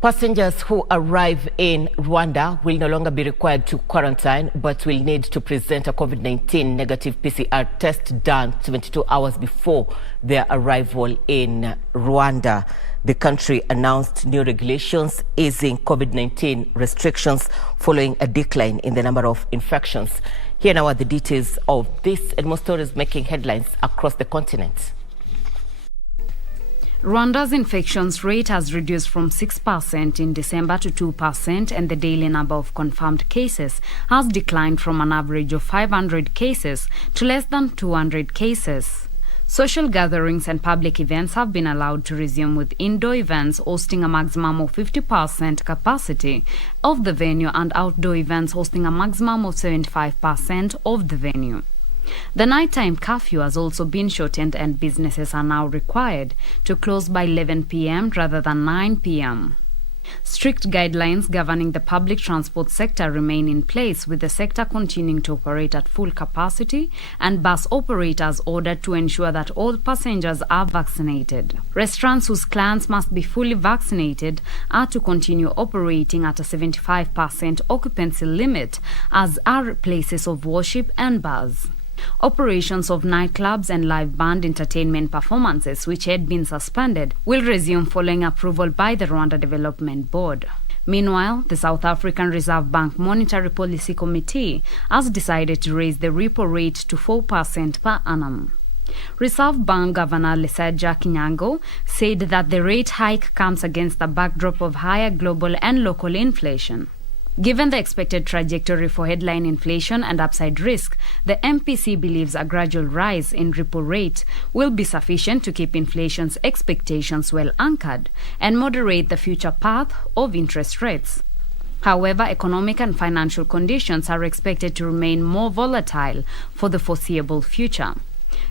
Passengers who arrive in Rwanda will no longer be required to quarantine, but will need to present a COVID-19 negative PCR test done 72 hours before their arrival in Rwanda. The country announced new regulations easing COVID-19 restrictions following a decline in the number of infections. Here now are the details of this and more stories making headlines across the continent. Rwanda's infections rate has reduced from 6% in December to 2%, and the daily number of confirmed cases has declined from an average of 500 cases to less than 200 cases. Social gatherings and public events have been allowed to resume, with indoor events hosting a maximum of 50% capacity of the venue and outdoor events hosting a maximum of 75% of the venue. The nighttime curfew has also been shortened, and businesses are now required to close by 11 p.m. rather than 9 p.m. Strict guidelines governing the public transport sector remain in place, with the sector continuing to operate at full capacity and bus operators ordered to ensure that all passengers are vaccinated. Restaurants whose clients must be fully vaccinated are to continue operating at a 75% occupancy limit, as are places of worship and bars. Operations of nightclubs and live band entertainment performances, which had been suspended, will resume following approval by the Rwanda Development Board. Meanwhile, the South African Reserve Bank Monetary Policy Committee has decided to raise the repo rate to 4% per annum. Reserve Bank Governor Leseja Kinyango said that the rate hike comes against the backdrop of higher global and local inflation. Given the expected trajectory for headline inflation and upside risk, the MPC believes a gradual rise in repo rate will be sufficient to keep inflation's expectations well anchored and moderate the future path of interest rates. However, economic and financial conditions are expected to remain more volatile for the foreseeable future.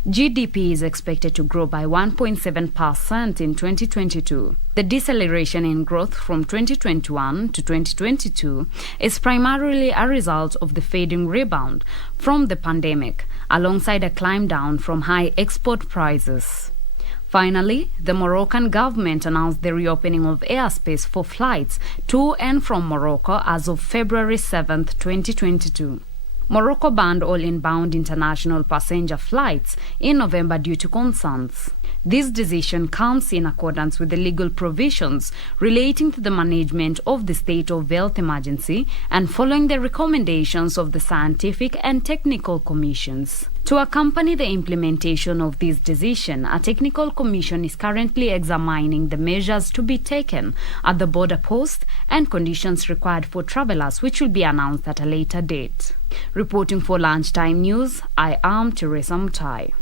GDP is expected to grow by 1.7% in 2022. The deceleration in growth from 2021 to 2022 is primarily a result of the fading rebound from the pandemic, alongside a climb down from high export prices. Finally, the Moroccan government announced the reopening of airspace for flights to and from Morocco as of February 7, 2022. Morocco banned all inbound international passenger flights in November due to concerns. This decision comes in accordance with the legal provisions relating to the management of the state of health emergency and following the recommendations of the scientific and technical commissions. To accompany the implementation of this decision, a technical commission is currently examining the measures to be taken at the border post and conditions required for travelers, which will be announced at a later date. Reporting for Lunchtime News, I am Teresa Mutai.